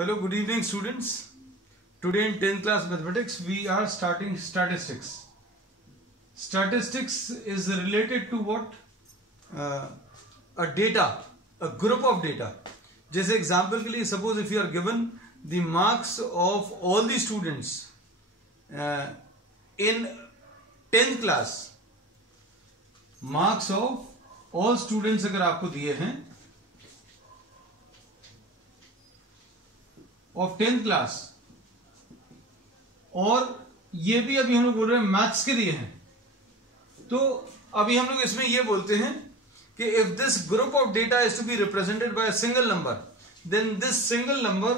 Hello, good evening students. Today in 10th class mathematics we are starting statistics. Statistics is related to what? A data, a group of data. जैसे example के लिए suppose if you are given the marks of all the students in 10th class, marks of all students अगर आपको दिए हैं of 10th class, और ये भी अभी हम लोग बोल रहे हैं मैथ्स के दिए हैं, तो अभी हम लोग इसमें ये बोलते हैं कि if this group of data is to be represented by a single number, then this single number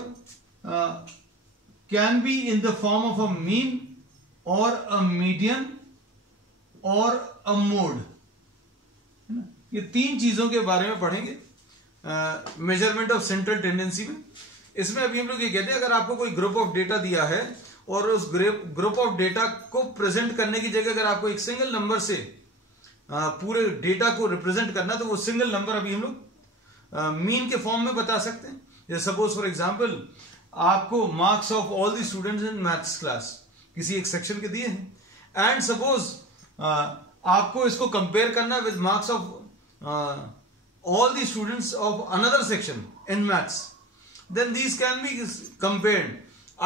can be in the form of a mean और अ मीडियन और अ मोड. ये तीन चीजों के बारे में पढ़ेंगे मेजरमेंट ऑफ सेंट्रल टेंडेंसी में. इसमें अभी हम लोग ये कहते हैं अगर आपको कोई ग्रुप ऑफ डेटा दिया है और उस ग्रुप ऑफ डेटा को प्रेजेंट करने की जगह अगर आपको एक सिंगल नंबर से पूरे डेटा को रिप्रेजेंट करना, तो वो सिंगल नंबर अभी हम लोग मीन के फॉर्म में बता सकते हैं. जैसे सपोज फॉर एग्जांपल आपको marks of all the students in maths class किसी एक सेक्शन के दिए हैं, एंड सपोज आपको इसको कंपेयर करना with marks of all the students of another section in maths. Then these can be compared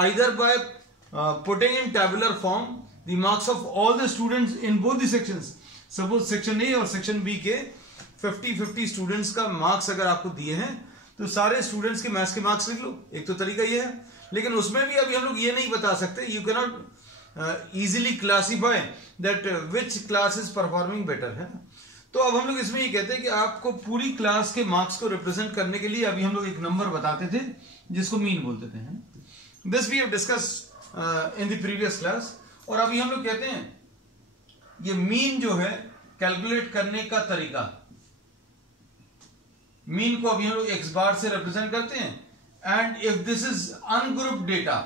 either by putting in tabular form the marks of all the students in both the sections. Suppose section A और section B के 50-50 students का marks अगर आपको दिए हैं, तो सारे students के maths के marks लिख लो. एक तो तरीका ये है, लेकिन उसमें भी अभी हम लोग ये नहीं बता सकते. You cannot easily classify that which class is performing better, है ना. तो अब हम लोग इसमें ये कहते हैं कि आपको पूरी क्लास के मार्क्स को रिप्रेजेंट करने के लिए अभी हम लोग एक नंबर बताते थे जिसको मीन बोलते थे. This we have discuss in the previous class. और अभी हम लोग कहते हैं ये मीन जो है कैलकुलेट करने का तरीका, मीन को अभी हम लोग एक्स बार से रिप्रेजेंट करते हैं. And if this is ungroup data,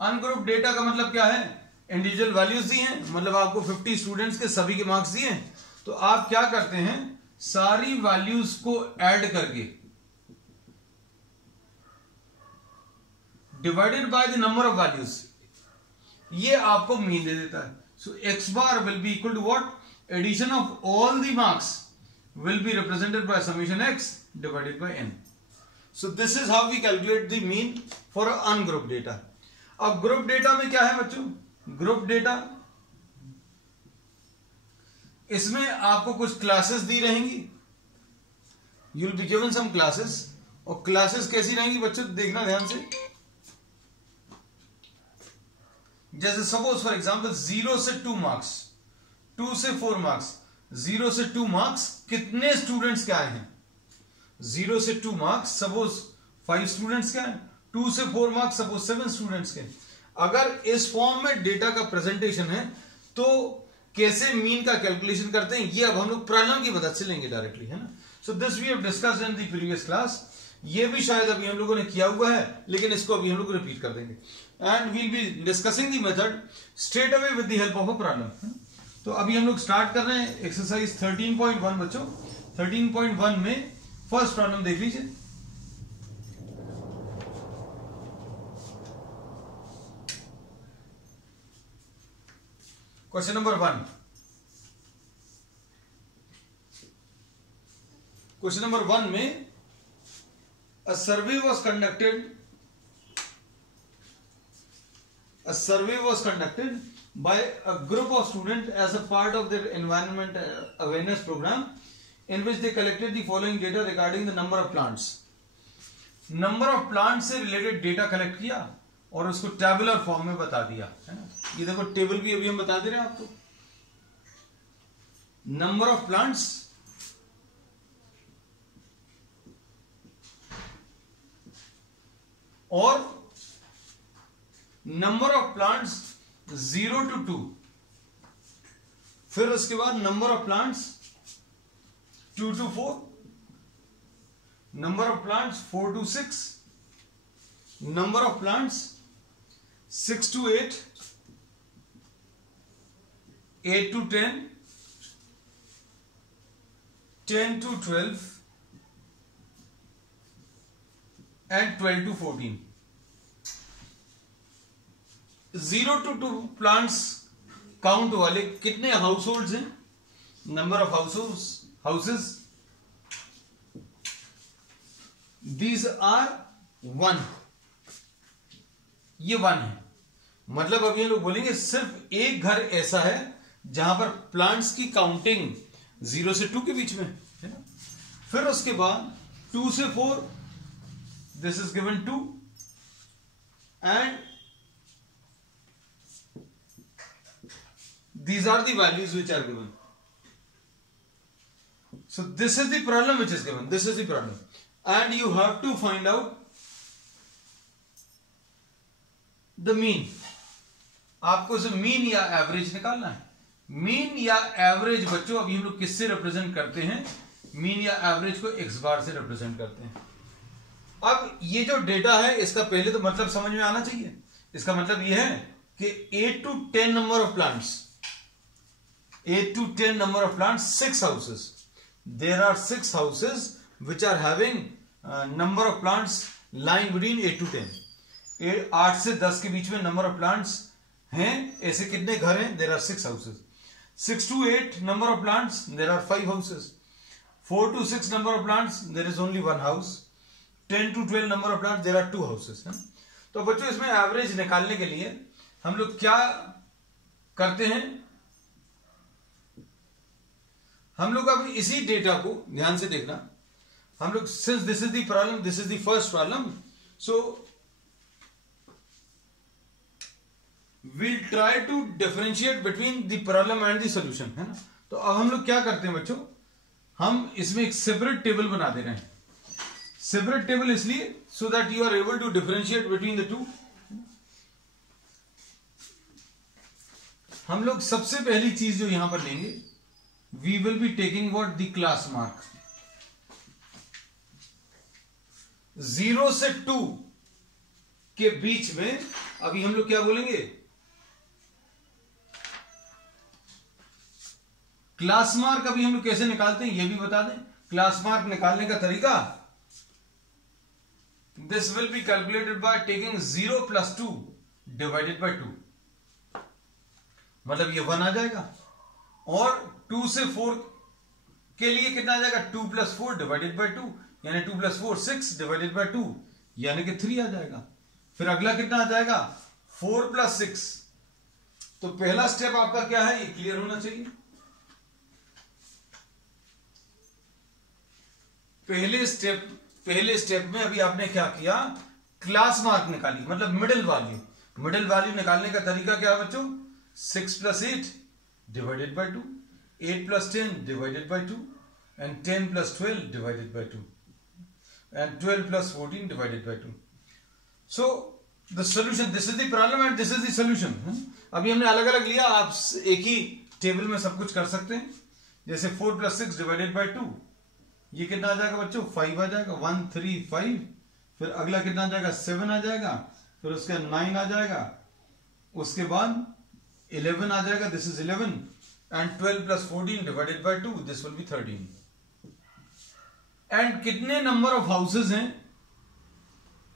ungroup data का मतलब क्या है? इंडिविजुअल वैल्यूज दी हैं, मतलब आपको 50 स्टूडेंट्स के सभी के मार्क्स दिए हैं, तो आप क्या करते हैं सारी वैल्यूज को ऐड करके divided by the number of values, ये आपको मीन दे देता है. So x bar will be equal to what? Addition of all the marks will be represented by summation x divided by n. So this is how we calculate the mean for ungroup data. अब group data में क्या है बच्चों? Group data इसमें आपको कुछ classes दी रहेंगी. You will be given some classes, और क्लासेस कैसी रहेंगी बच्चों देखना ध्यान से. जैसे सपोज फॉर एग्जांपल 0 से 2 मार्क्स, 2 से 4 मार्क्स. 0 से 2 मार्क्स कितने स्टूडेंट्स के आए हैं? 0 से 2 मार्क्स सपोज 5 स्टूडेंट्स के आए, 2 से 4 मार्क्स सपोज 7 स्टूडेंट्स के. अगर इस फॉर्म में डेटा का प्रेजेंटेशन है तो कैसे मीन का कैलकुलेशन करते हैं ये अब हम लोग प्रॉब्लम की मदद से लेंगे डायरेक्टली, है ना. So this we have discussed in the previous class. ये भी शायद अभी हम लोगों ने किया हुआ है, लेकिन इसको अभी हम लोग रिपीट कर देंगे. And we'll be discussing the method straight away with the help of a problem. तो अभी हम लोग स्टार्ट कर रहे हैं एक्सरसाइज 13.1 बच्चों. 13.1 में फर्स्ट प्रॉब्लम देख लीजिए. Question number 1. क्वेश्चन नंबर 1 में a survey was conducted by a group of students as a part of their environment awareness program in which they collected the following data regarding the number of plants. Number of plant से related data collect किया और उसको tabular form में बता दिया, है ना. ये देखो टेबल भी अभी हम बता दे रहे हैं आपको. नंबर ऑफ प्लांट्स और नंबर ऑफ प्लांट्स 0 to 2, फिर उसके बाद number of plants 2 to 4, number of plants 4 to 6, number of plants 6 to 8, 8 to 10, 10 to 12, and 12 to 14. 0 to 2 plants count वाले कितने हाउस होल्ड हैं? Number of houses these are 1. ये 1 है. मतलब अभी लोग बोलेंगे सिर्फ एक घर ऐसा है जहां पर प्लांट्स की काउंटिंग 0 से 2 के बीच में है ना. फिर उसके बाद 2 से 4 this is given 2 and these are the values which are given. So this is the problem which is given. This is the problem. And you have to find out the mean. आपको इसे mean या average निकालना है. Mean या average बच्चों अभी हम लोग किससे रिप्रेजेंट करते हैं? मीन या एवरेज को एक्स बार से रिप्रेजेंट करते हैं. अब ये जो डेटा है इसका पहले तो मतलब समझ में आना चाहिए. इसका मतलब ये है कि 8 to 10 number of plants, 8 to 10 number of plants, 6 houses. There are 6 houses which are having number of plants lying between 8 to 10. 8 से 10 के बीच में number of plants हैं. ऐसे कितने घर हैं? There are 6 houses. 6 to 8 number of plants, there are 5 houses. 4 to 6 number of plants, there is only 1 house. 10 to 12 number of plants, there are 2 houses. तो बच्चों इसमें एवरेज निकालने के लिए हम लोग क्या करते हैं? हम लोग अभी इसी डेटा को ध्यान से देखना. हम लोग since this is the problem, this is the first problem, so we'll try to differentiate between the problem and the solution, है ना. तो अब हम लोग क्या करते हैं बच्चों, हम इसमें एक सेपरेट टेबल बना दे रहे हैं. सेपरेट टेबल इसलिए so that you are able to differentiate between the two. हम लोग सबसे पहली चीज जो यहां पर लेंगे, we will be taking what? The class mark. 0 से 2 के बीच में अभी हम लोग क्या बोलेंगे? क्लास मार्क अभी हम लोग कैसे निकालते हैं ये भी बता दें. क्लास मार्क निकालने का तरीका, this will be calculated by taking 0 plus 2 divided by 2. मतलब ये 1 आ जाएगा. और 2 से 4 के लिए कितना आ जाएगा? 2 plus 4 डिवाइडेड बाय 2, यानी 2 plus 4 6 डिवाइडेड बाय 2, यानी कि 3 आ जाएगा. फिर अगला कितना आ जाएगा? 4 plus 6. तो पहला स्टेप आपका क्या है ये क्लियर होना चाहिए. पहले स्टेप में अभी आपने क्या किया? क्लास मार्क निकाली, मतलब मिडिल वैल्यू. मिडिल वैल्यू निकालने का तरीका क्या है बच्चों? 6 plus 8 divided by 2, 8 plus 10 divided by 2, and 10 plus 12 divided by 2, and 12 plus 14 divided by 2. So the solution, this is the problem and this is the solution. अभी हमने अलग अलग लिया, आप एक ही टेबल में सब कुछ कर सकते हैं. जैसे 4 plus 6 divided by 2, ये कितना आ जाएगा बच्चों? 5 आ जाएगा. 1 3 5. फिर अगला कितना आ जाएगा? 7 आ जाएगा. फिर उसका 9 आ जाएगा. उसके बाद 11 आ जाएगा. This is 11. And 12 plus 14 divided by 2, this will be 13. And कितने नंबर ऑफ हाउसेज हैं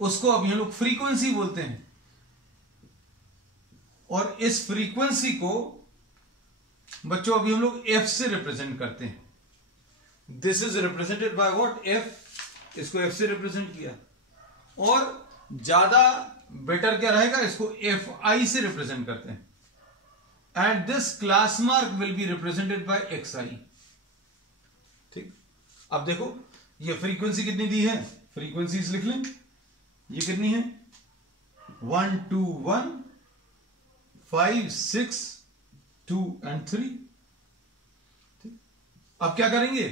उसको अभी हम लोग फ्रीक्वेंसी बोलते हैं. और इस फ्रीक्वेंसी को बच्चों अभी हम लोग एफ से रिप्रेजेंट करते हैं. This is represented by what? F. इसको एफ से रिप्रेजेंट किया. और ज्यादा बेटर क्या रहेगा? इसको एफ आई से रिप्रेजेंट करते हैं. And this class mark will be represented by x i. ठीक. अब देखो ये फ्रीक्वेंसी कितनी दी है? फ्रीक्वेंसीज लिख लें. ये कितनी है? 1 2 1 5 6 2 and 3. ठीक. अब क्या करेंगे?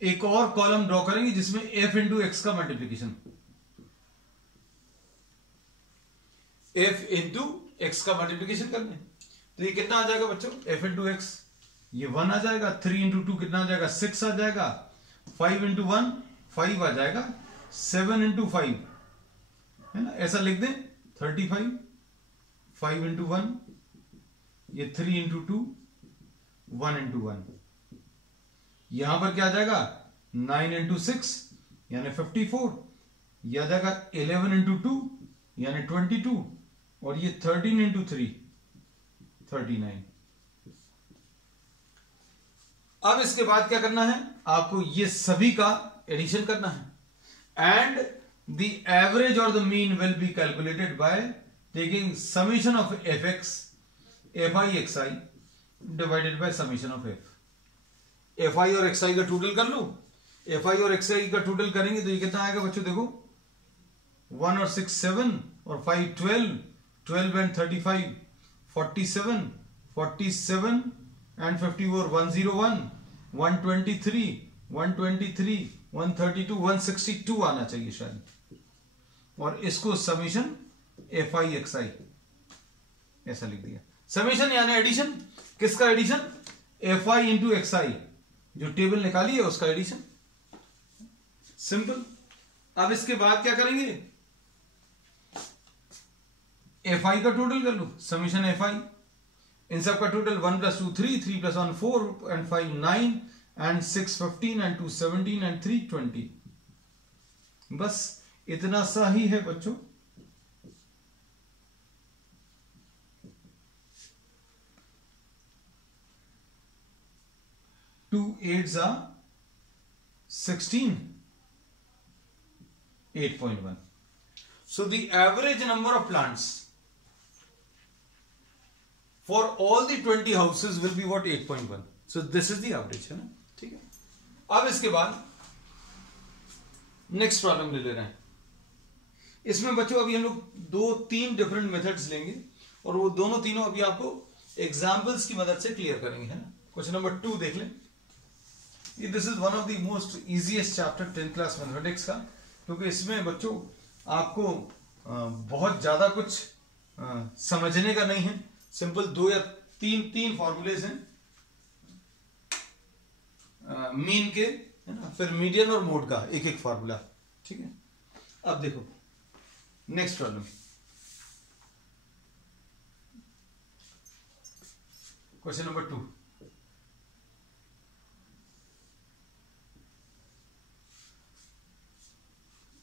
एक और कॉलम ड्रॉ करेंगे जिसमें f इंटू एक्स का मल्टीप्लीकेशन. f इंटू एक्स का मल्टीप्लीकेशन करने. तो ये कितना आ जाएगा बच्चों? f into x. ये 1 आ जाएगा. 3 इंटू 2 कितना आ जाएगा? 6 आ जाएगा. 5 इंटू 1 5 आ जाएगा. 7 इंटू 5 है ना, ऐसा लिख दें 35. 5 इंटू 1, ये 3 इंटू 2, 1 इंटू 1. यहां पर क्या आ जाएगा? 9 इंटू 6 यानी 54. ये आ जाएगा 11 इंटू 2 यानी 22, और ये 13 इंटू 3 39। अब इसके बाद क्या करना है, आपको ये सभी का एडिशन करना है। एंड द एवरेज और the mean will be calculated by taking summation of F x F i x i divided by summation of F I और एक्स आई का टोटल कर लो। एफ आई और एक्स आई का टोटल करेंगे तो ये कितना आएगा बच्चों, देखो 1 और 6 7 और 5 12, 12 एंड 35 47, 47 एंड 54 101, 123, 123, 132, 162 आना चाहिए शायद। और इसको summation f i x i ऐसा लिख दिया। समीशन यानी एडिशन, किसका addition, f i into x i, जो टेबल निकाली है उसका एडिशन, सिंपल। अब इसके बाद क्या करेंगे, एफ आई का टोटल कर लो, समीशन एफ आई, इन सब का total 1 + 2 3, 3 + 1 4 and 5 9 and 6 15 and 2 17 and 3 20। बस इतना सा ही है बच्चों। Two 8s are 16, 8.1. So the average number of plants for all the 20 houses will be what, 8.1. So this is the average, है ना, ठीक है। अब इसके बाद नेक्स्ट प्रॉब्लम ले रहे हैं। इसमें बच्चों अभी हम लोग 2-3 डिफरेंट मेथड्स लेंगे और वो दोनों तीनों अभी आपको एग्जाम्पल्स की मदद से क्लियर करेंगे, है ना। क्वेश्चन नंबर 2 देख लें। This is one of the most easiest chapter 10th class mathematics का, क्योंकि इसमें बच्चों आपको बहुत ज्यादा कुछ समझने का नहीं है। सिंपल 2 या 3 फॉर्मूलेज हैं मीन के, है ना, फिर मीडियन और मोड का एक फॉर्मूला, ठीक है। अब देखो next problem, question number 2।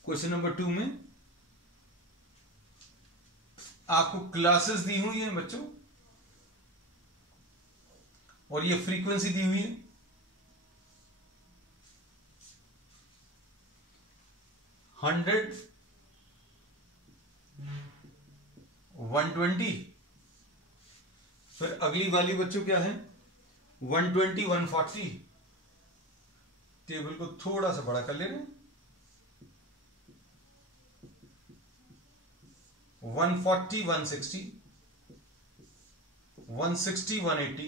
Question number 2 में आपको क्लासेस दी हुई है बच्चों, और ये फ्रीक्वेंसी दी हुई है। 100, 120, फिर अगली वाली बच्चों क्या है 120, 140। टेबल को थोड़ा सा बड़ा कर ले रहे हैं। 140, 160, 160, 180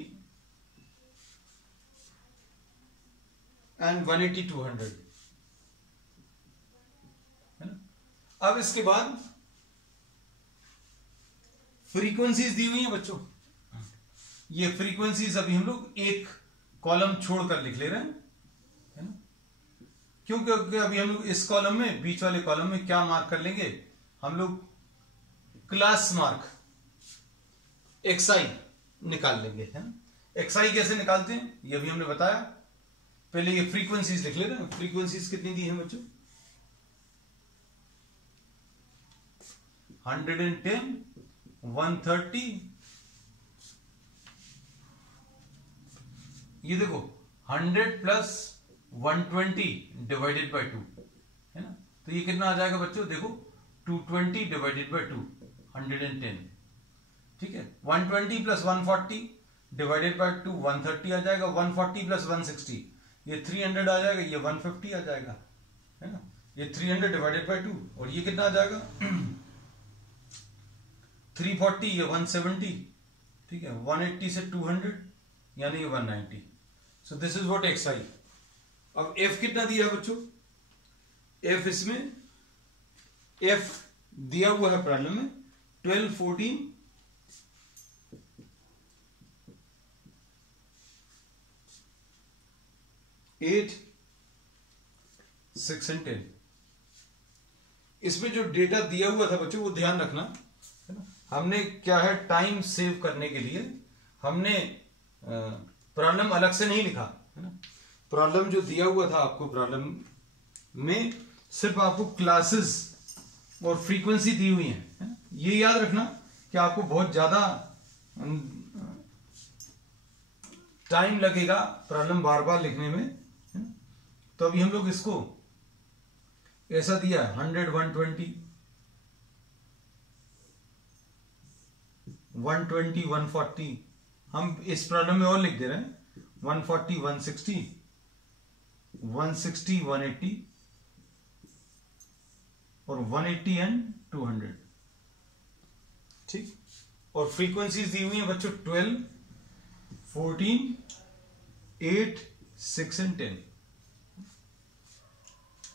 एंड 180, 200, है ना। अब इसके बाद फ्रीक्वेंसीज दी हुई है बच्चों। ये फ्रीक्वेंसीज अभी हम लोग एक कॉलम छोड़कर लिख ले रहे हैं, है ना। क्योंकि अभी हम लोग इस कॉलम में, बीच वाले कॉलम में क्या मार्क कर लेंगे हम लोग, क्लास मार्क एक्सआई निकाल लेंगे, है ना। एक्सआई कैसे निकालते हैं ये भी हमने बताया। पहले ये फ्रीक्वेंसीज लिख ले रहे हैं। फ्रीक्वेंसीज कितनी दी है बच्चों, 110, 130, ये देखो 100 + 120 डिवाइडेड बाय 2, है ना। तो ये कितना आ जाएगा बच्चों, देखो 220 डिवाइडेड बाय 2, 110, ठीक है। 120 + 140 डिवाइडेड बाय 2, 130 आ जाएगा। 140 + 160 ये 300 आ जाएगा, ये 150 आ जाएगा, है ना। ये 300 डिवाइडेड बाय 2, और ये कितना आ जाएगा 340, ये 170, ठीक है। 180 से 200 यानी ये 190। So this is what x i. अब एफ कितना दिया है बच्चों, एफ इसमें एफ दिया हुआ है प्रॉब्लम में 12, 14, 8, 6 एंड 10। इसमें जो डेटा दिया हुआ था बच्चों वो ध्यान रखना, है ना। हमने क्या है, टाइम सेव करने के लिए हमने प्रॉब्लम अलग से नहीं लिखा, है ना। प्रॉब्लम जो दिया हुआ था आपको प्रॉब्लम में सिर्फ आपको क्लासेस और फ्रीक्वेंसी दी हुई है। ये याद रखना कि आपको बहुत ज्यादा टाइम लगेगा प्रॉब्लम बार बार लिखने में। तो अभी हम लोग इसको ऐसा दिया 100, 120, 120, 140, हम इस प्रॉब्लम में और लिख दे रहे हैं 140, 160, 160, 180 और 180 एंड 200। ठीक, और फ्रीक्वेंसीज दी हुई है बच्चों 12, 14, 8, 6 एंड 10।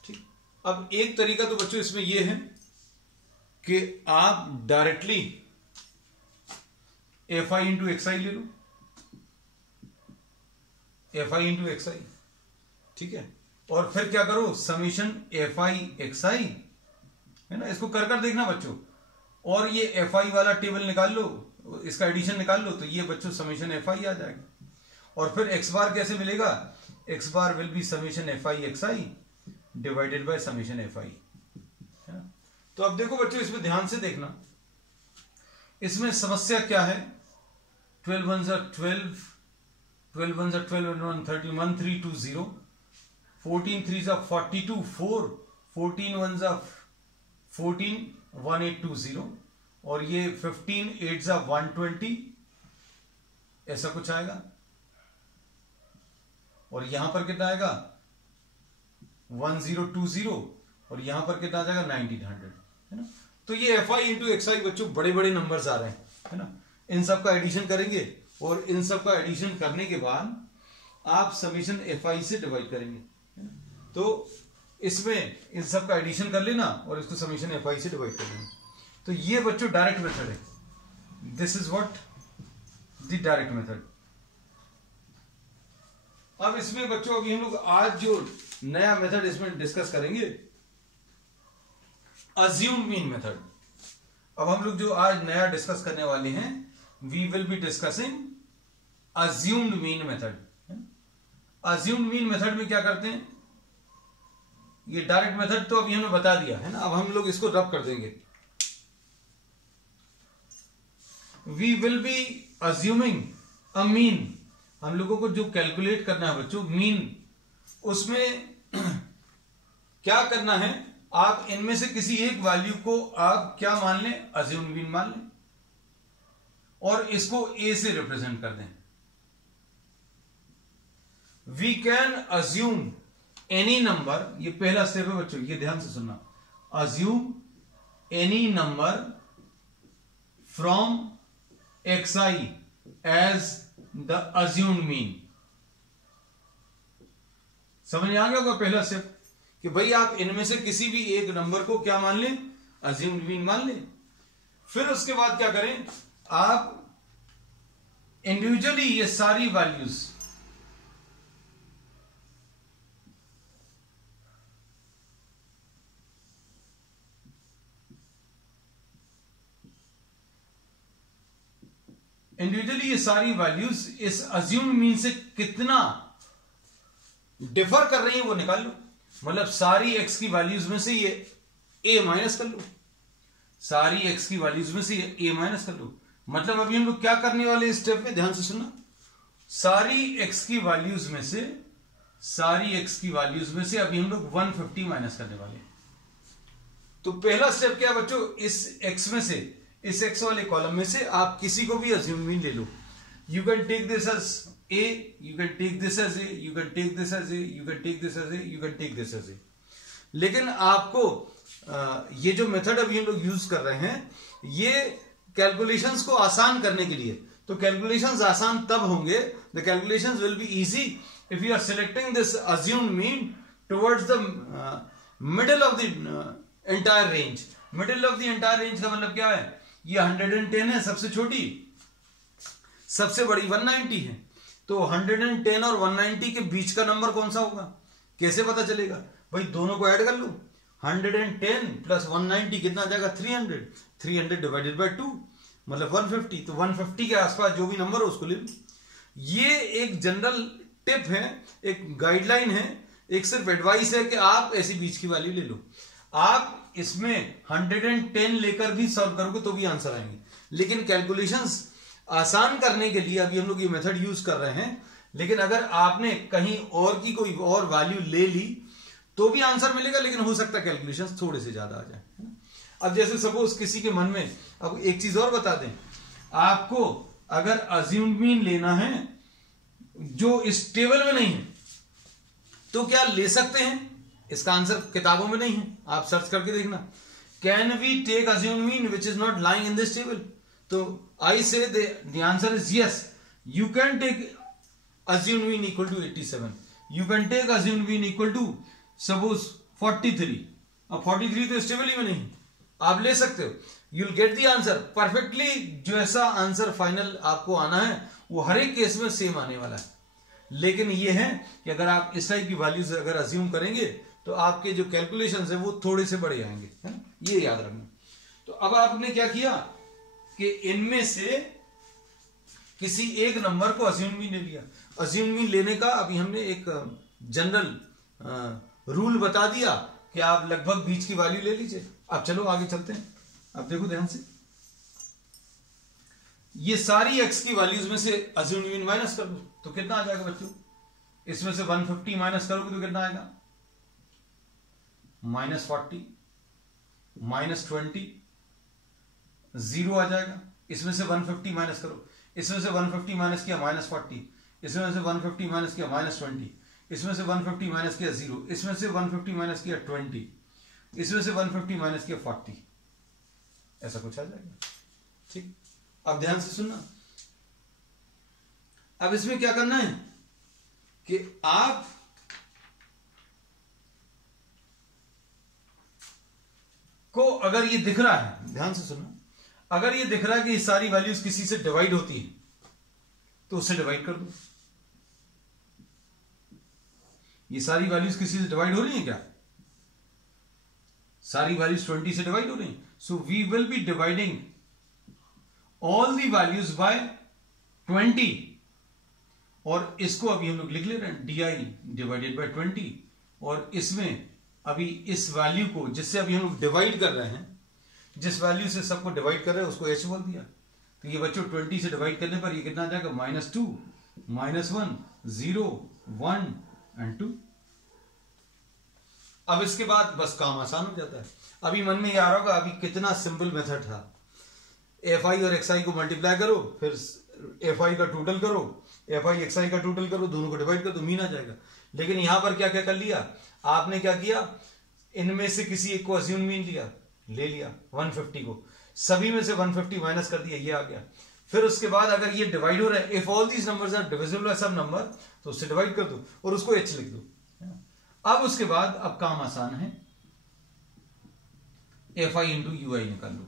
ठीक, अब एक तरीका तो बच्चों इसमें यह है कि आप डायरेक्टली FI इंटू XI ले लो, FI इंटू XI। ठीक है, और फिर क्या करो, समीशन FI XI है ना, इसको कर देखना बच्चों, और ये FI वाला टेबल निकाल लो, इसका एडिशन निकाल लो, तो ये बच्चों समीशन FI आ जाएगा। और फिर x बार कैसे मिलेगा, x bar will B summation FI XI divided by summation FI, है ना। तो अब देखो बच्चों, इसमें ध्यान से देखना, इसमें समस्या क्या है। 12 1s are 12, 12 1s are 12 and 1 13, 1320, 14 3s are 42, 4, 14 1s are 14, 1820 और ये 15 8s are 120, ऐसा कुछ आएगा। और यहां पर कितना आएगा 1020 और यहां पर कितना आ जाएगा 1900, है ना। तो ये FI इंटू XI बच्चों बड़े बड़े नंबर्स आ रहे हैं, है ना। इन सब का एडिशन करेंगे और इन सब का एडिशन करने के बाद आप समीशन FI से डिवाइड करेंगे, है ना। तो इसमें इन सब का एडिशन कर लेना और इसको समीशन FI से डिवाइड कर लेना। तो ये बच्चों डायरेक्ट मेथड है, this is what the direct method. अब इसमें बच्चों अभी हम लोग आज जो नया मेथड इसमें डिस्कस करेंगे, अज्यूम्ड मीन मेथड। अब हम लोग जो आज नया डिस्कस करने वाले हैं, we will be discussing assumed mean method. Assumed mean method में क्या करते हैं, ये डायरेक्ट मेथड तो अभी हमने बता दिया है ना, अब हम लोग इसको रब कर देंगे। We will be assuming a mean, हम लोगों को जो कैलकुलेट करना है बच्चों मीन, उसमें क्या करना है, आप इनमें से किसी एक वैल्यू को आप क्या मान लें, अज्यूम मीन मान लें और इसको A से रिप्रेजेंट कर दें। We can assume any number, ये पहला स्टेप है बच्चों, ये ध्यान से सुनना। Assume any number from XI as the assumed mean. समझ में आ गया होगा पहला स्टेप, कि भाई आप इनमें से किसी भी एक नंबर को क्या मान लें, अज्यूम्ड मीन मान लें। फिर उसके बाद क्या करें, आप इंडिविजुअली ये सारी वैल्यूज इस अज्यूम्ड मीन से कितना डिफर कर रही है वो निकाल लो। मतलब सारी x की वैल्यूज में से ये a माइनस कर लो, सारी x की वैल्यूज में से ये a माइनस कर लो। मतलब अभी हम लोग क्या करने वाले इस स्टेप में, ध्यान से सुनना, सारी x की वैल्यूज में से अभी हम लोग 150 माइनस करने वाले हैं। तो पहला स्टेप क्या है बच्चों, इस x में से, इस x वाले कॉलम में से आप किसी को भी अज्यूम मीन ले लो। You can take this as A, you can take this as A, you can take this as A, you can take this as A, you can take this as A। लेकिन आपको ये जो method अभी हम लोग use कर रहे हैं, ये कैलकुलेशंस को आसान करने के लिए। तो कैलकुलेशंस आसान तब होंगे, the calculations will be easy if you are selecting this assumed mean towards the middle of the entire range. Middle of the entire range का मतलब क्या है, ये 110 है सबसे छोटी, सबसे बड़ी 190 है। तो 110 और 190 के बीच का नंबर कौन सा होगा, कैसे पता चलेगा भाई, दोनों को ऐड कर लो। 110 प्लस 190 कितना आ जाएगा 300, 300 डिवाइडेड बाय 2 मतलब 150। तो 150 के आसपास जो भी नंबर हो उसको ले लो। ये एक जनरल टिप है, एक गाइडलाइन है एक सिर्फ एडवाइस है कि आप ऐसी बीच की वैल्यू ले लो। आप इसमें 110 लेकर भी सॉल्व करोगे तो भी आंसर आएंगे, लेकिन कैलकुलेशंस आसान करने के लिए अभी हम लोग ये मेथड यूज कर रहे हैं। लेकिन अगर आपने कहीं और की कोई और वैल्यू ले ली तो भी आंसर मिलेगा, लेकिन हो सकता है कैलकुलेशंस थोड़े से ज्यादा आ जाए। अब जैसे सपोज किसी के मन में, अब एक चीज और बता दें, आपको अगर अज्यूम्ड मीन लेना है जो इस टेबल में नहीं है तो क्या ले सकते हैं? इसका आंसर किताबों में नहीं है, आप सर्च करके देखना। Can we take assumed mean which is not lying in this table? तो I say the answer is yes, you can take assumed mean equal to 87. You can take assumed mean equal to suppose 43. अब 43 तो stable ही में नहीं, आप ले सकते हो। You'll get the answer perfectly। जो ऐसा आंसर फाइनल आपको आना है वो हर एक केस में सेम आने वाला है, लेकिन ये है कि अगर आप इस टाइप की वैल्यूज अगर अज्यूम करेंगे तो आपके जो कैलकुलेशंस है वो थोड़े से बड़े आएंगे, है ना? ये याद रखना। तो अब आपने क्या किया कि इनमें से किसी एक नंबर को अज्यूम मीन ले लिया। अज्यूम मीन लेने का अभी हमने एक जनरल रूल बता दिया कि आप लगभग बीच की वैल्यू ले लीजिए। अब चलो आगे चलते हैं। अब देखो ध्यान से, ये सारी एक्स की वैल्यूज में से अज्यूम मीन माइनस कर दो तो कितना आ जाएगा बच्चों? इसमें से 150 माइनस करोगे तो कितना आएगा? -40 -20 0 आ जाएगा। इसमें से 150 माइनस करो, इसमें से 150 माइनस किया -40, इसमें से 150 माइनस किया -20, इसमें से 150 माइनस किया 0, इसमें से 150 माइनस किया 20, इसमें से 150 माइनस किया 40, ऐसा कुछ आ जाएगा। ठीक, अब ध्यान से सुनना। अब इसमें क्या करना है कि आप को अगर ये दिख रहा है, ध्यान से सुनना, अगर ये दिख रहा है कि ये सारी वैल्यूज किसी से डिवाइड होती है तो उससे डिवाइड कर दो। ये सारी वैल्यूज किसी से डिवाइड हो रही हैं क्या? सारी वैल्यूज 20 से डिवाइड हो रही हैं। So we will be dividing all the values by 20, और इसको अभी हम लोग लिख ले रहे हैं di डिवाइडेड बाय 20, और इसमें अभी इस वैल्यू को जिससे अभी हम लोग डिवाइड कर रहे हैं, जिस वैल्यू से सबको डिवाइड कर रहे हैं उसको h बोल दिया। तो ये बच्चों 20 से डिवाइड करने पर ये कितना आ जाएगा? -2 -1 0 1 एंड 2। अब इसके बाद बस काम आसान हो जाता है। अभी मन में ये आ रहा होगा अभी कितना सिंपल मेथड था, fi और xi को मल्टीप्लाई करो, फिर fi का टोटल करो, fi xi का टोटल करो, दोनों को डिवाइड कर दो, मीन आ जाएगा। लेकिन यहां पर क्या क्या कर लिया आपने? क्या किया? इनमें से किसी एक को अज्यूम मीन लिया, ले लिया 150 को, सभी में से 150 माइनस कर दिया, ये आ गया। फिर उसके बाद अगर ये डिवाइड हो रहा है, if all these numbers are divisible by some number, तो उससे डिवाइड कर दो और उसको h लिख दो। अब उसके बाद अब काम आसान है, fi इंटू ui निकाल लो।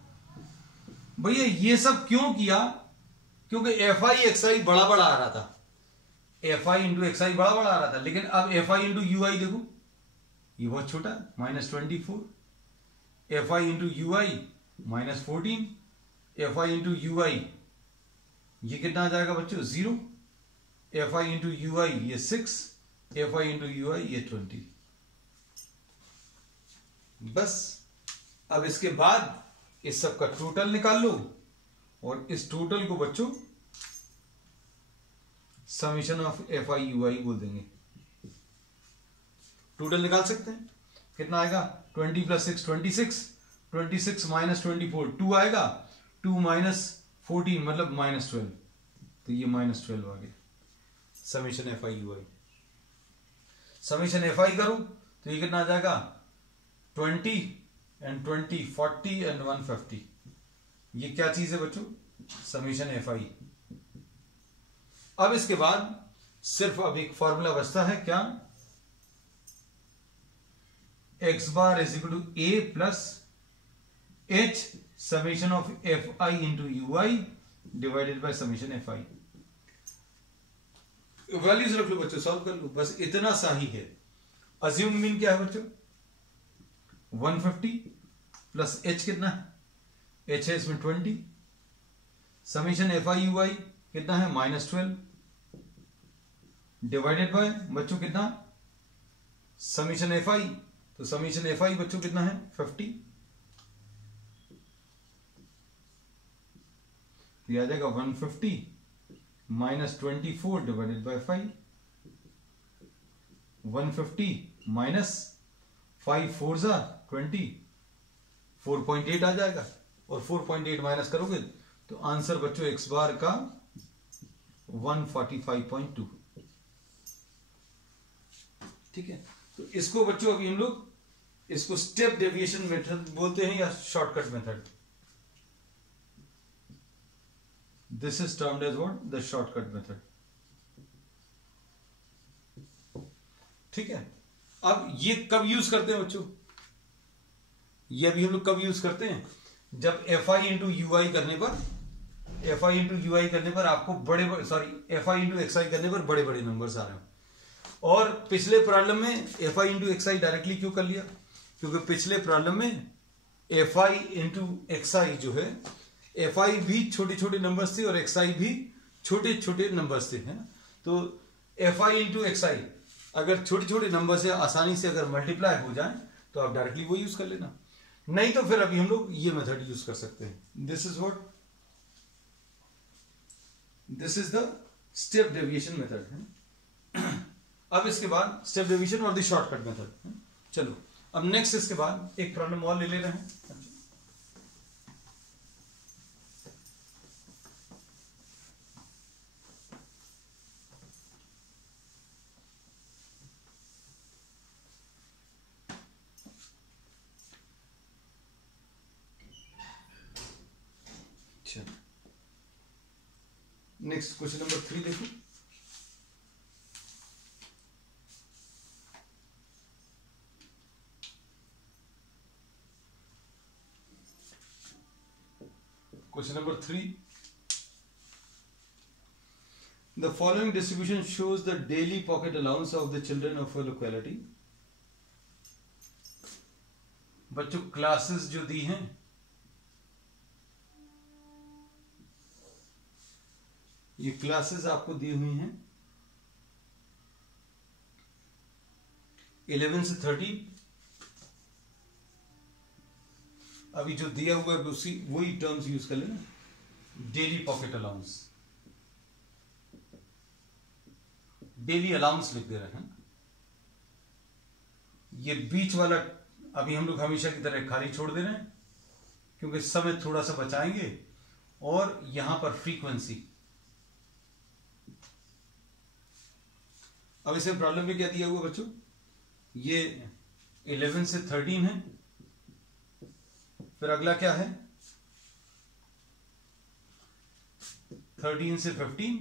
भैया ये सब क्यों किया? क्योंकि fi xi बड़ा बड़ा आ रहा था, fi इंटू xi बड़ा बड़ा आ रहा था, लेकिन अब fi इंटू ui देखो ये बहुत छोटा है, -24, fi into ui -14, fi into ui ये कितना आ जाएगा बच्चों? 0, fi इंटू ui ये 6, fi इंटू ui ये 20। बस अब इसके बाद इस सब का टोटल निकाल लो, और इस टोटल को बच्चों समीशन ऑफ fi ui बोल देंगे। टोटल निकाल सकते हैं, कितना आएगा? 20 + 6 26, 26 -24 2 आएगा, 2 - 14 मतलब -12, तो ये -12 आ गया। Summation fi ui, summation fi करो तो ये कितना आ जाएगा? 20 and 20 40 and 150। ये क्या चीज है बच्चों? Summation fi। अब इसके बाद सिर्फ अब एक फॉर्मूला बचता है, क्या? x bar is equal to a plus h summation of fi into ui divided by summation fi। Values रख लो बच्चों, सॉल्व कर लो, बस इतना सा ही है। अज्यूम मीन क्या है बच्चों? 150 प्लस h कितना है? h है इसमें 20, समीशन fi ui कितना है? -12 डिवाइडेड बाय बच्चों कितना? समीशन एफ आई, तो समीशन एफ आई बच्चों कितना है 50, ये आ जाएगा 150 माइनस 24 डिवाइडेड बाय 5, 150 माइनस 5 4 जा 20, 4.8 आ जाएगा, और 4.8 माइनस करोगे तो आंसर बच्चों एक्स बार का 145.2। ठीक है, तो इसको बच्चों अभी हम लोग इसको स्टेप डेविएशन मेथड बोलते हैं या shortcut method. This is termed as what, the shortcut method. ठीक है, अब ये कब यूज करते हैं बच्चों, ये अभी हम लोग कब यूज करते हैं, जब एफ आई इंटू यू आई करने पर, एफ आई इंटू यू आई करने पर आपको एफ आई इंटू एक्स आई करने पर बड़े बड़े नंबर्स आ रहे हैं। और पिछले प्रॉब्लम में F i into x I directly क्यों कर लिया, क्योंकि पिछले प्रॉब्लम में F i into x i जो है, एफ आई भी छोटे छोटे नंबर्स थे और एक्स आई भी छोटे छोटे नंबर्स थे, है ना। तो एफ आई इंटू एक्स आई अगर छोटे छोटे नंबर से आसानी से अगर मल्टीप्लाई हो जाए तो आप डायरेक्टली वो यूज कर लेना, नहीं तो फिर अभी हम लोग ये मेथड यूज कर सकते हैं। This is what, this is the step deviation method है। अब इसके बाद स्टेप डेविएशन और द शॉर्टकट मेथड। चलो अब नेक्स्ट इसके बाद एक प्रॉब्लम और ले रहे हैं। नेक्स्ट क्वेश्चन नंबर 3 देखो। Question number 3, the following distribution shows the daily pocket allowance of the children of a locality। बच्चों क्लासेस जो दी हैं, ये क्लासेस आपको दी हुई हैं 11 से 13। अभी जो दिया हुआ है उसी वही टर्म्स यूज कर लेना, daily pocket allowance, daily allowance लिख दे रहे हैं। ये बीच वाला अभी हम लोग हमेशा की तरह खाली छोड़ दे रहे हैं क्योंकि समय थोड़ा सा बचाएंगे। और यहां पर फ्रीक्वेंसी, अब इसमें प्रॉब्लम में क्या दिया हुआ बच्चों, ये 11 से 13 है, फिर अगला क्या है 13 से 15,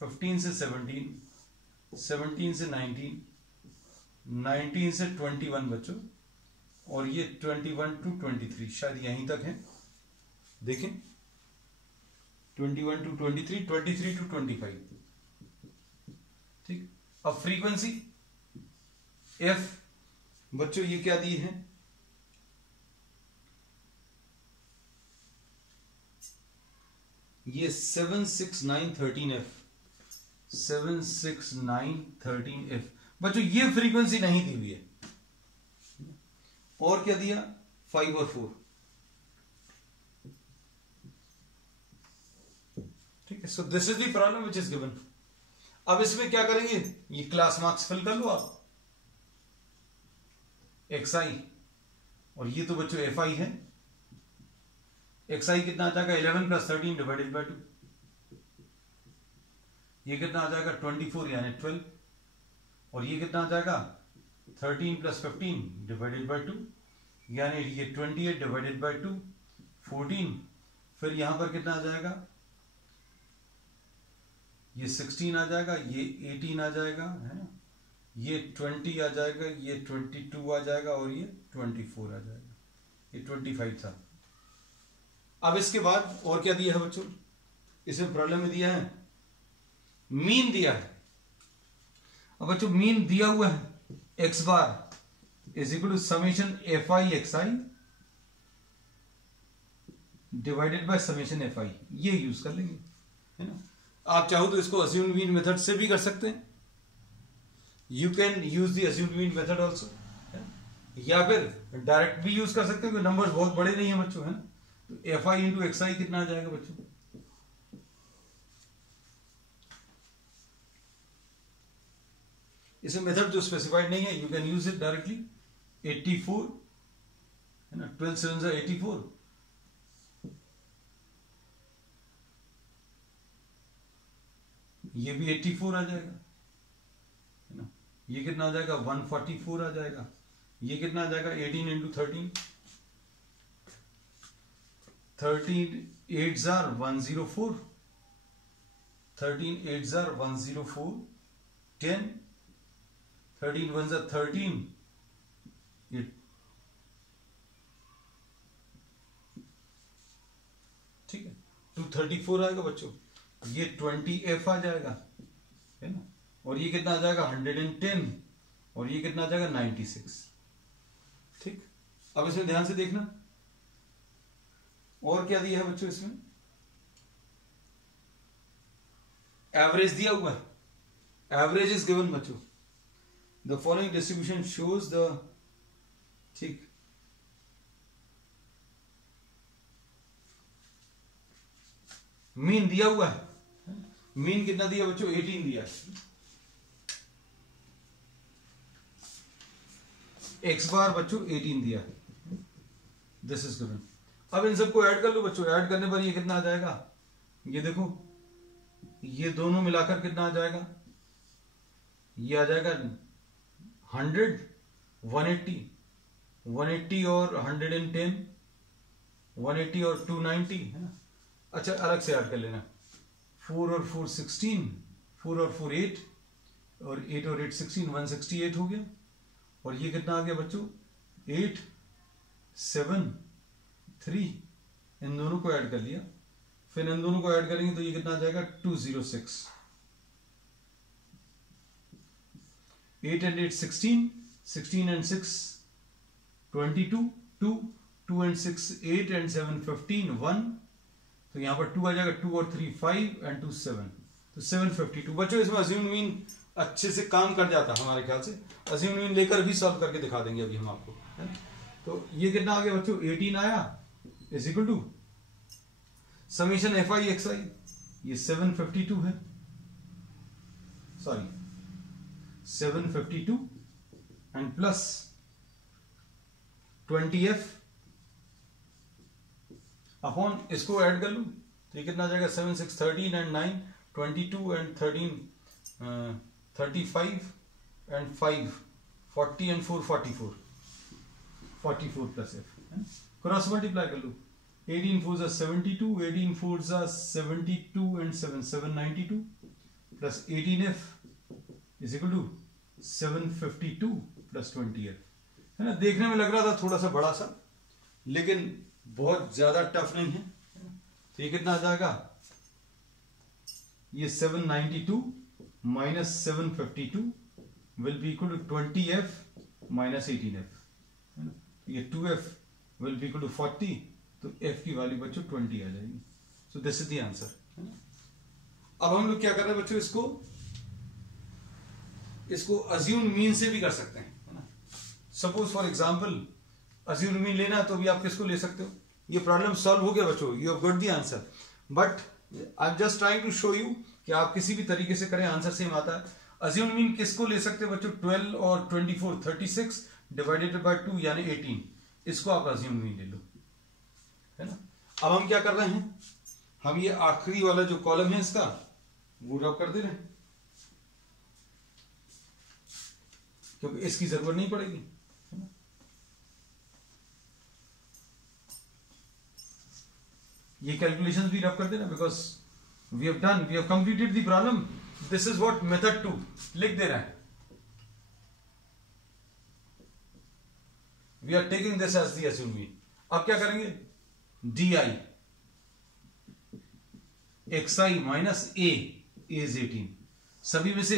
15 से 17, 17 से 19, 19 से 21 बच्चों, और ये 21 टू 23 शायद यहीं तक है, देखें 21 टू 23, 23 टू 25। ठीक, अब फ्रीक्वेंसी एफ बच्चों ये क्या दी है, ये 76913F, 76913F बच्चों, ये फ्रीक्वेंसी नहीं दी हुई है। और क्या दिया 5 और 4। ठीक है, सो this is the problem which is given. अब इसमें क्या करेंगे, ये क्लास मार्क्स फिल कर लो आप, एक्स आई, और ये तो बच्चों एफ आई है। एक्स आई कितना आ जाएगा 11 प्लस 13 डिवाइडेड बाय 2, ये कितना आ जाएगा 24 यानी 12, और ये कितना आ जाएगा 13 प्लस 15 डिवाइडेड बाय 2 यानी ये 28 डिवाइडेड बाय 2 14, फिर यहां पर कितना आ जाएगा, ये 16 आ जाएगा, ये 18 आ जाएगा, है ना, ये 20 आ जाएगा, ये 22 आ जाएगा, और ये 24 आ जाएगा, ये 25 था। अब इसके बाद और क्या दिया है बच्चों, इसमें प्रॉब्लम में दिया है मीन दिया है। अब बच्चों मीन दिया हुआ है x bar is equal to summation f i x i divided by summation f i, ये यूज कर लेंगे, है ना। आप चाहो तो इसको अस्यूम्ड मीन मेथड से भी कर सकते हैं, you can use the assumed mean method also, या फिर डायरेक्ट भी यूज कर सकते हो, नंबर्स बहुत बड़े नहीं है बच्चों, है ना। तो एफ आई इंटू एक्स आई कितना आ जाएगा बच्चों? इसमें मेथड जो स्पेसिफाइड नहीं है, you can use it directly. 84 है ना, 12 7 से 84, ये भी 84 आ जाएगा, है ना। ये कितना आ जाएगा? 144 आ जाएगा। ये कितना आ जाएगा? 18 into 13, 13 8s are 104, 13 8s are 104, 10, 13 1s are 13, ये ठीक है, 234 आएगा बच्चों। ये 20f आ जाएगा, है ना। और ये कितना आ जाएगा? 110, और ये कितना आ जाएगा? 96। ठीक, अब इसमें ध्यान से देखना और क्या दिया है बच्चों इसमें? एवरेज दिया हुआ है, एवरेज इज गिवन बच्चों। The following distribution shows the, ठीक, मीन दिया हुआ है। मीन कितना दिया बच्चों? 18 दिया है। एक्स बार बच्चों 18 दिया है, दिस इज गिवन। अब इन सबको ऐड कर लो बच्चों, ऐड करने पर ये कितना आ जाएगा? ये देखो, ये दोनों मिलाकर कितना आ जाएगा? ये आ जाएगा 100, 180, 180 और 110, 180 और 290, है ना। अच्छा, अलग से ऐड कर लेना। 4 और 4 16, 4 और 4 8, और 8 और 8 16, 168 हो गया। और ये कितना आ गया बच्चों? 8 7 3, इन दोनों को ऐड कर लिया। फिर इन दोनों को ऐड करेंगे तो ये कितना आ जाएगा? 206। 8 and 8 16, 16 and 6 22, 2, 2 and 6 8 and 7 15, 1, तो यहां पर 2 आ जाएगा, 2 और 3 5 and 2 7, तो 752। बच्चों इसमें अज्यूम्ड मीन अच्छे से काम कर जाता है हमारे ख्याल से। अज्यूम्ड मीन लेकर भी सॉल्व करके दिखा देंगे अभी हम आपको, है? तो ये कितना आ गया बच्चों? 18 आया, is equal to summation f i x i, ये 752 है, sorry 752 and plus 20f upon, इसको ऐड कर लूं तो ये कितना आ जाएगा? 7 6 13 and 9 22 and 13 35 and 5 40 and 4 44, 44 plus F, cross multiply कर लूं। 18 4s are 72, 18 4s are 72 and 7 792 plus 18f is equal to 752 plus 20f, है ना। देखने में लग रहा था थोड़ा सा बड़ा सा, लेकिन बहुत ज्यादा टफ नहीं है। तो ये कितना आ जाएगा? ये 792 minus 752 will be equal to 20f minus 18f, है ना। ये 2f will be equal to 40, तो f की वैल्यू बच्चों 20 आ जाएगी। सो दिस इज द आंसर, है ना। अब हम लोग क्या कर रहे हैं बच्चों? इसको अज्यूम मीन से भी कर सकते हैं, है ना। Suppose for example assume mean लेना तो भी आप किसको ले सकते हो? ये प्रॉब्लम सॉल्व हो गया बच्चों, you have got the answer, but I am just trying to show you कि आप किसी भी तरीके से करें आंसर सेम आता है। अज्यूम मीन किसको ले सकते हैं बच्चों? 12 और 24 36 डिवाइडेड बाय 2 यानी 18, इसको आप अज्यूम मीन ले लो, है ना। अब हम क्या कर रहे हैं? हम ये आखिरी वाला जो कॉलम है इसका वो रब कर दे रहे हैं, क्योंकि इसकी जरूरत नहीं पड़ेगी, है ना। ये कैलकुलेशंस भी रब कर देना, because we have completed the problem. This is what method 2 लिख दे रहा है। We are taking this as the assume mean. अब क्या करेंगे? D i x i minus a is 18, सभी में से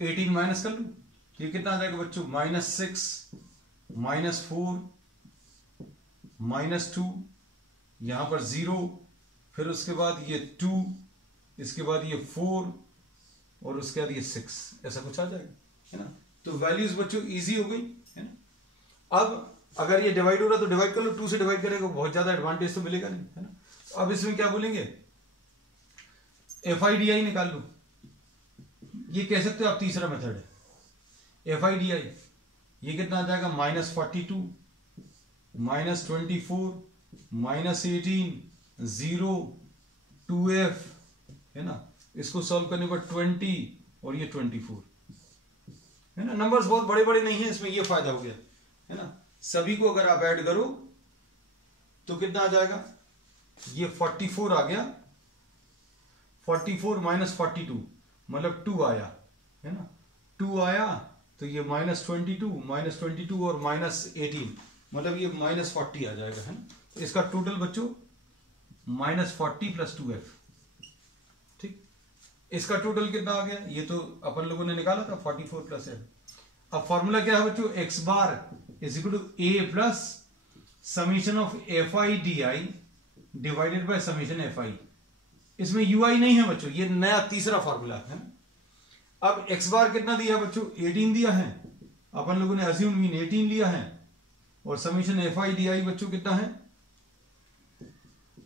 18 माइनस कर लू, ये कितना आ जाएगा बच्चों? -6 -4 -2, यहां पर 0, फिर उसके बाद ये 2, इसके बाद ये 4 और उसके बाद ये 6, ऐसा कुछ आ जाएगा, है ना। तो वैल्यूज बच्चों इजी हो गई है ना। अब अगर ये डिवाइड हो रहा तो डिवाइड कर लो, 2 से डिवाइड करेगा बहुत ज्यादा एडवांटेज तो मिलेगा नहीं है ना। तो अब इसमें क्या बोलेंगे, FIDI निकाल लो, ये कह सकते हो आप तीसरा मेथड है। FIDI ये कितना आ जाएगा, -42 -24 -18 0 2F है ना। इसको सॉल्व करने पर 20 और ये 24 है ना। नंबर्स बहुत बड़े बड़े नहीं है, इसमें ये फायदा हो गया है ना। सभी को अगर आप ऐड करो तो कितना आ जाएगा, ये 44 आ गया, 44 -42 मतलब 2 आया है ना। 2 आया तो ये -22 और -18 मतलब ये -40 आ जाएगा है ना। तो इसका टोटल बच्चों -40 + 2F, ठीक। इसका टोटल कितना आ गया, ये तो अपन लोगों ने निकाला था 44 + F। अब फॉर्मूला क्या है बच्चों, x bar = a plus summation of FIDI divided by summation FI। इसमें UI नहीं है बच्चों, ये नया तीसरा फॉर्मूला है ना। अब x बार कितना दिया बच्चों, 18 दिया है, अपन लोगों ने अज्यूम मीन 18 लिया है, और समीशन FIDI बच्चों कितना है,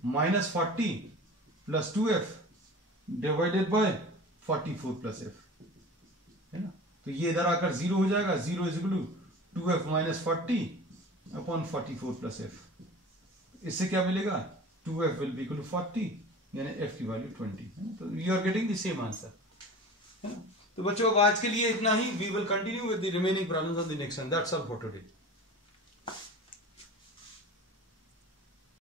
-40 + 2F डिवाइडेड बाय 44 + F है ना। तो ये इधर आकर 0 हो जाएगा, 0 = 2F - 40 अपॉन 44 + F। इससे क्या मिलेगा, 2F will be equal to 40 यानी F की वैल्यू 20 है ना। तो you are getting the same answer है ना। तो बच्चों अब आज के लिए इतना ही, we will continue with the remaining problems on the next one. That's all for today.